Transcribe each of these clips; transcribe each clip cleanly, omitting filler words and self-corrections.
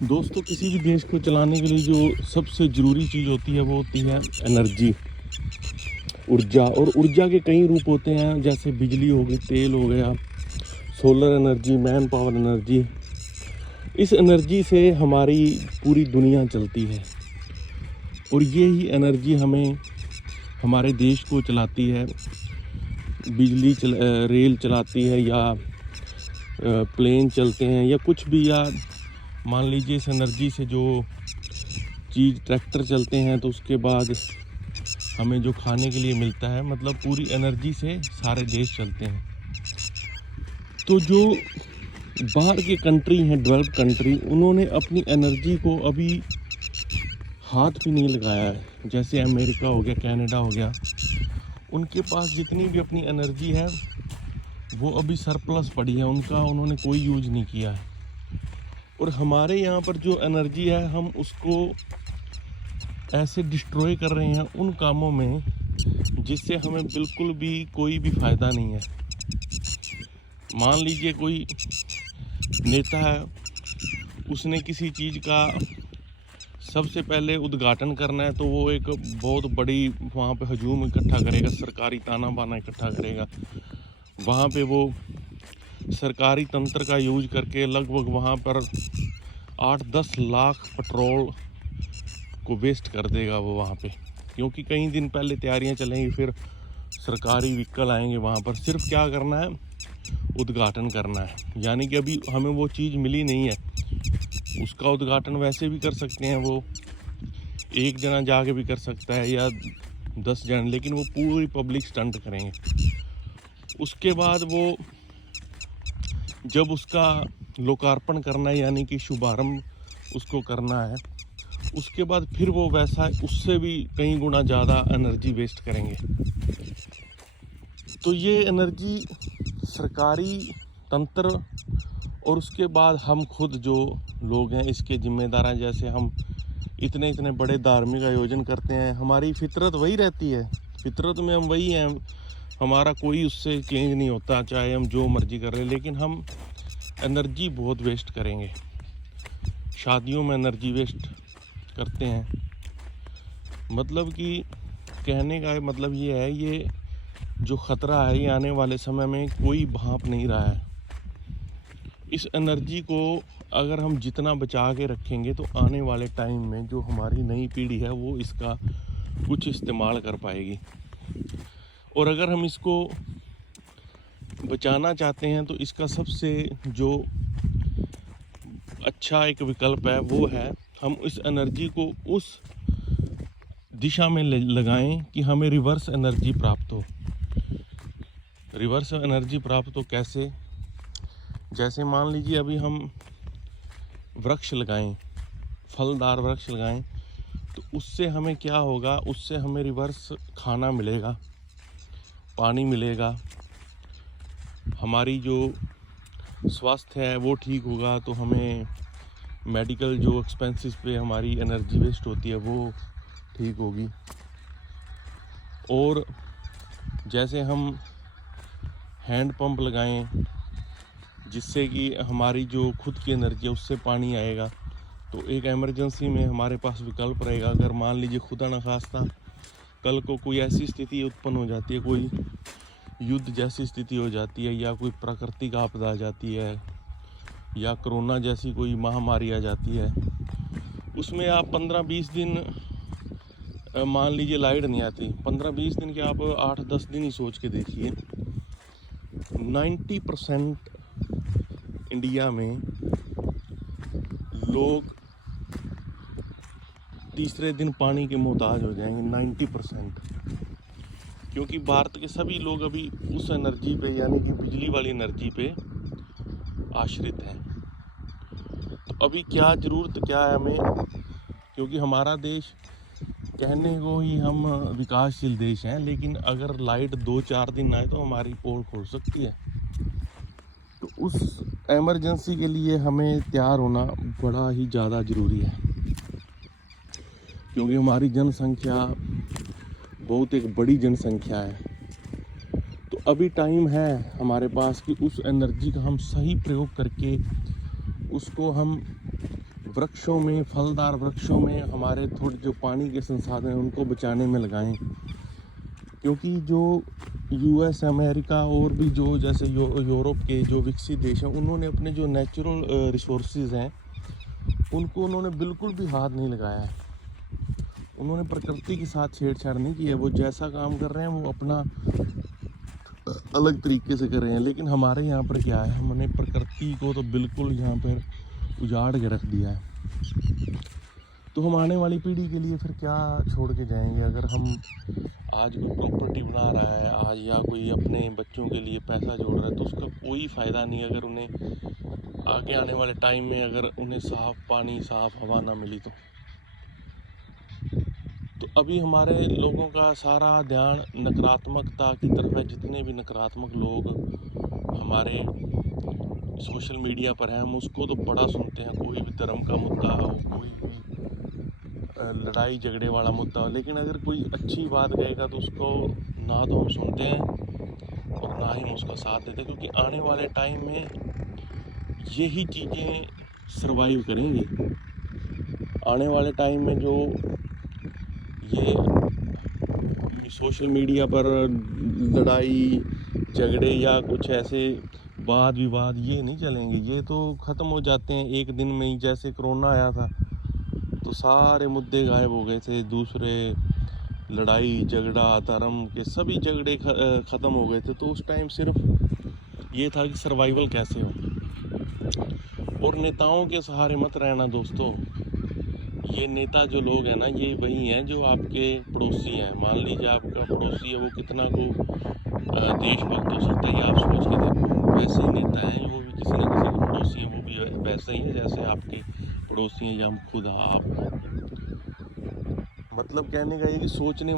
दोस्तों, किसी भी देश को चलाने के लिए जो सबसे ज़रूरी चीज़ होती है वो होती है एनर्जी, ऊर्जा। और ऊर्जा के कई रूप होते हैं, जैसे बिजली हो गई, तेल हो गया, solar energy, man power energy. इस एनर्जी से हमारी पूरी दुनिया चलती है और ये ही एनर्जी हमें हमारे देश को चलाती है। रेल चलाती है या प्लेन चलते हैं या कुछ भी, या मान लीजिए इस एनर्जी से जो चीज़ ट्रैक्टर चलते हैं, तो उसके बाद हमें जो खाने के लिए मिलता है, मतलब पूरी एनर्जी से सारे देश चलते हैं। तो जो बाहर के कंट्री हैं, डेवलप्ड कंट्री, उन्होंने अपनी एनर्जी को अभी हाथ भी नहीं लगाया है। जैसे अमेरिका हो गया, कनाडा हो गया, उनके पास जितनी भी अपनी एनर्जी है वो अभी सरप्लस पड़ी है, उन्होंने कोई यूज नहीं किया है। और हमारे यहाँ पर जो एनर्जी है, हम उसको ऐसे डिस्ट्रॉय कर रहे हैं उन कामों में जिससे हमें बिल्कुल भी कोई भी फ़ायदा नहीं है। मान लीजिए कोई नेता है, उसने किसी चीज़ का सबसे पहले उद्घाटन करना है, तो वो एक बहुत बड़ी वहाँ पे हजूम इकट्ठा करेगा, सरकारी ताना बाना इकट्ठा करेगा। वहाँ पे वो सरकारी तंत्र का यूज करके लगभग वहाँ पर 8-10 लाख पेट्रोल को वेस्ट कर देगा वो वहाँ पे, क्योंकि कई दिन पहले तैयारियां चलेंगी, फिर सरकारी व्हीकल आएंगे वहाँ पर। सिर्फ क्या करना है, उद्घाटन करना है। यानी कि अभी हमें वो चीज़ मिली नहीं है, उसका उद्घाटन वैसे भी कर सकते हैं, वो एक जना जाके भी कर सकता है या 10 जन, लेकिन वो पूरी पब्लिक स्टंट करेंगे। उसके बाद वो जब उसका लोकार्पण करना है, यानी कि शुभारंभ उसको करना है, उसके बाद फिर वो वैसा उससे भी कई गुना ज़्यादा एनर्जी वेस्ट करेंगे। तो ये एनर्जी सरकारी तंत्र और उसके बाद हम खुद जो लोग हैं इसके जिम्मेदार हैं। जैसे हम इतने इतने बड़े धार्मिक आयोजन करते हैं, हमारी फितरत वही रहती है, फितरत में हम वही हैं, हमारा कोई उससे चेंज नहीं होता, चाहे हम जो मर्जी कर रहे हैं, लेकिन हम एनर्जी बहुत वेस्ट करेंगे। शादियों में एनर्जी वेस्ट करते हैं। मतलब कि कहने का मतलब ये है, ये जो ख़तरा है, ये आने वाले समय में कोई भांप नहीं रहा है। इस एनर्जी को अगर हम जितना बचा के रखेंगे, तो आने वाले टाइम में जो हमारी नई पीढ़ी है वो इसका कुछ इस्तेमाल कर पाएगी। और अगर हम इसको बचाना चाहते हैं, तो इसका सबसे जो अच्छा एक विकल्प है वो है, हम इस एनर्जी को उस दिशा में लगाएं कि हमें रिवर्स एनर्जी प्राप्त हो। रिवर्स एनर्जी प्राप्त हो कैसे? जैसे मान लीजिए अभी हम वृक्ष लगाएं, फलदार वृक्ष लगाएं, तो उससे हमें क्या होगा, उससे हमें रिवर्स खाना मिलेगा, पानी मिलेगा, हमारी जो स्वास्थ्य है वो ठीक होगा, तो हमें मेडिकल जो एक्सपेंसेस पे हमारी एनर्जी वेस्ट होती है वो ठीक होगी। और जैसे हम हैंड पंप लगाएं, जिससे कि हमारी जो खुद की एनर्जी है उससे पानी आएगा, तो एक इमरजेंसी में हमारे पास विकल्प रहेगा। अगर मान लीजिए खुदा न खास्ता कल को कोई ऐसी स्थिति उत्पन्न हो जाती है, कोई युद्ध जैसी स्थिति हो जाती है, या कोई प्राकृतिक आपदा आ जाती है, या कोरोना जैसी कोई महामारी आ जाती है, उसमें आप 15-20 दिन मान लीजिए लाइट नहीं आती, 15-20 दिन के आप 8-10 दिन ही सोच के देखिए, 90% इंडिया में लोग तीसरे दिन पानी के मोहताज हो जाएंगे, 90%। क्योंकि भारत के सभी लोग अभी उस एनर्जी पे, यानी कि बिजली वाली एनर्जी पे आश्रित हैं। तो अभी क्या ज़रूरत क्या है हमें, क्योंकि हमारा देश कहने को ही हम विकासशील देश हैं, लेकिन अगर लाइट 2-4 दिन आए तो हमारी पोल खोल सकती है। तो उस एमरजेंसी के लिए हमें तैयार होना बड़ा ही ज़्यादा ज़रूरी है, क्योंकि हमारी जनसंख्या बहुत एक बड़ी जनसंख्या है। तो अभी टाइम है हमारे पास कि उस एनर्जी का हम सही प्रयोग करके उसको हम वृक्षों में, फलदार वृक्षों में हमारे थोड़े जो पानी के संसाधन हैं उनको बचाने में लगाएं। क्योंकि जो यूएस, अमेरिका और भी जो जैसे यूरोप के जो विकसित देश हैं, उन्होंने अपने जो नेचुरल रिसोर्सेज हैं उनको उन्होंने बिल्कुल भी हाथ नहीं लगाया है। उन्होंने प्रकृति के साथ छेड़छाड़ नहीं की है। वो जैसा काम कर रहे हैं वो अपना अलग तरीके से कर रहे हैं। लेकिन हमारे यहाँ पर क्या है, हमने प्रकृति को तो बिल्कुल यहाँ पर उजाड़ के रख दिया है। तो हम आने वाली पीढ़ी के लिए फिर क्या छोड़ के जाएंगे? अगर हम आज कोई प्रॉपर्टी बना रहा है आज, या कोई अपने बच्चों के लिए पैसा जोड़ रहा है, तो उसका कोई फ़ायदा नहीं अगर उन्हें आगे आने वाले टाइम में अगर उन्हें साफ़ पानी, साफ़ हवा ना मिली तो अभी हमारे लोगों का सारा ध्यान नकारात्मकता की तरफ है। जितने भी नकारात्मक लोग हमारे सोशल मीडिया पर हैं, हम उसको तो बड़ा सुनते हैं। कोई भी धर्म का मुद्दा हो, कोई भी लड़ाई झगड़े वाला मुद्दा हो, लेकिन अगर कोई अच्छी बात कहेगा तो उसको ना तो हम सुनते हैं और ना ही हम उसका साथ देते, क्योंकि आने वाले टाइम में यही चीज़ें सर्वाइव करेंगी। आने वाले टाइम में जो ये सोशल मीडिया पर लड़ाई झगड़े या कुछ ऐसे वाद विवाद ये नहीं चलेंगे, ये तो ख़त्म हो जाते हैं एक दिन में ही। जैसे कोरोना आया था तो सारे मुद्दे गायब हो गए थे, दूसरे लड़ाई झगड़ा धर्म के सभी झगड़े ख़त्म हो गए थे। तो उस टाइम सिर्फ ये था कि सर्वाइवल कैसे हो। और नेताओं के सहारे मत रहना दोस्तों। ये नेता जो लोग हैं ना, ये वही हैं जो आपके पड़ोसी हैं। मान लीजिए आपका पड़ोसी है, वो कितना को देशभक्त हो सकता है ये आप सोच के देखो। वैसे ही नेता हैं, वो भी किसी न किसी के पड़ोसी हैं, वो भी वैसे ही हैं जैसे आपके पड़ोसी हैं या हम खुद आप। मतलब कहने का ये कि सोचने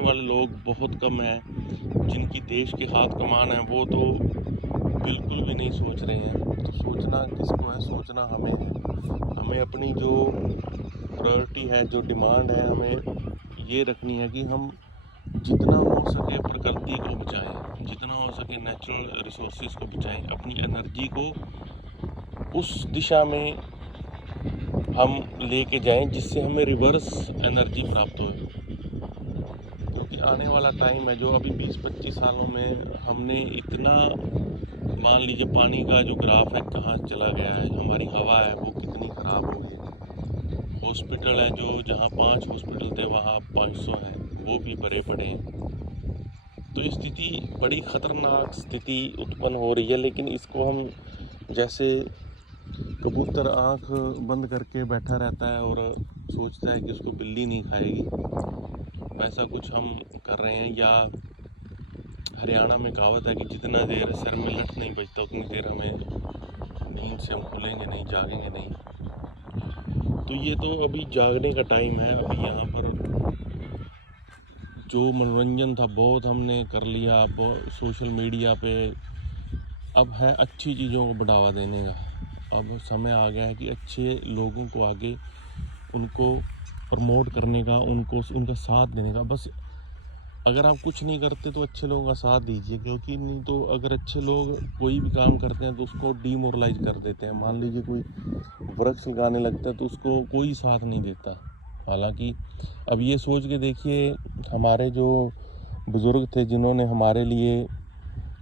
वाले लोग बहुत कम हैं। जिनकी देश के हाथ कमान है वो तो बिल्कुल भी नहीं सोच रहे हैं। तो सोचना किसको है? सोचना हमें है। हमें अपनी जो प्रायोरिटी है, जो डिमांड है, हमें ये रखनी है कि हम जितना हो सके प्रकृति को बचाएं, जितना हो सके नेचुरल रिसोर्सेज को बचाएं, अपनी एनर्जी को उस दिशा में हम लेके जाएं जिससे हमें रिवर्स एनर्जी प्राप्त हो। क्योंकि आने वाला टाइम है जो अभी 20-25 सालों में हमने इतना, मान लीजिए पानी का जो ग्राफ है कहाँ चला गया है, हमारी हवा है वो कितनी ख़राब हो गई है। हॉस्पिटल है जो जहाँ 5 हॉस्पिटल थे वहाँ 500 हैं, वो भी भरे पड़े हैं। तो ये स्थिति बड़ी ख़तरनाक स्थिति उत्पन्न हो रही है। लेकिन इसको हम जैसे कबूतर आँख बंद करके बैठा रहता है और सोचता है कि उसको बिल्ली नहीं खाएगी, वैसा कुछ हम कर रहे हैं। या हरियाणा में कहावत है कि जितना देर सर में लठ नहीं बजता उतनी देर हमें नींद से हम खुलेंगे नहीं, जागेंगे नहीं। तो ये तो अभी जागने का टाइम है। अभी यहाँ पर जो मनोरंजन था बहुत हमने कर लिया सोशल मीडिया पे। अब है अच्छी चीज़ों को बढ़ावा देने का। अब समय आ गया है कि अच्छे लोगों को आगे उनको प्रमोट करने का, उनका साथ देने का। बस अगर आप कुछ नहीं करते तो अच्छे लोगों का साथ दीजिए, क्योंकि नहीं तो अगर अच्छे लोग कोई भी काम करते हैं तो उसको डीमोरलाइज कर देते हैं। मान लीजिए कोई वृक्ष लगाने लगता है तो उसको कोई साथ नहीं देता। हालांकि अब ये सोच के देखिए, हमारे जो बुज़ुर्ग थे जिन्होंने हमारे लिए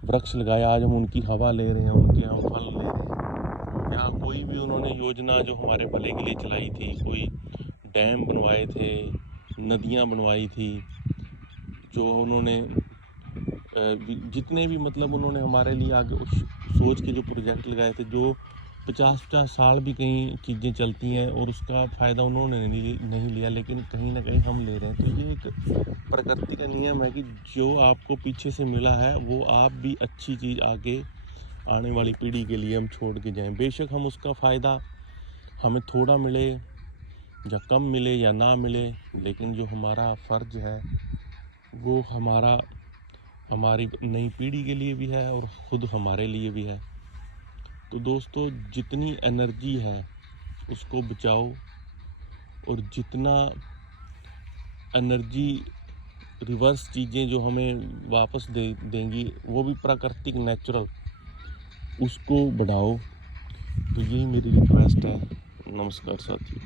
वृक्ष लगाया, आज हम उनकी हवा ले रहे हैं, उनके हम फल ले रहे हैं। या कोई भी उन्होंने योजना जो हमारे भले के लिए चलाई थी, कोई डैम बनवाए थे, नदियाँ बनवाई थी, जो उन्होंने जितने भी मतलब उन्होंने हमारे लिए आगे उस सोच के जो प्रोजेक्ट लगाए थे, जो 50-50 साल भी कई चीज़ें चलती हैं और उसका फ़ायदा उन्होंने नहीं लिया, लेकिन कहीं ना कहीं हम ले रहे हैं। तो ये एक प्रकृति का नियम है कि जो आपको पीछे से मिला है वो आप भी अच्छी चीज़ आगे आने वाली पीढ़ी के लिए हम छोड़ के जाएं। बेशक हम उसका फ़ायदा हमें थोड़ा मिले या कम मिले या ना मिले, लेकिन जो हमारा फ़र्ज़ है वो हमारी नई पीढ़ी के लिए भी है और ख़ुद हमारे लिए भी है। तो दोस्तों, जितनी एनर्जी है उसको बचाओ, और जितना एनर्जी रिवर्स चीज़ें जो हमें वापस देंगी वो भी प्राकृतिक नेचुरल, उसको बढ़ाओ। तो यही मेरी रिक्वेस्ट है। नमस्कार साथियों।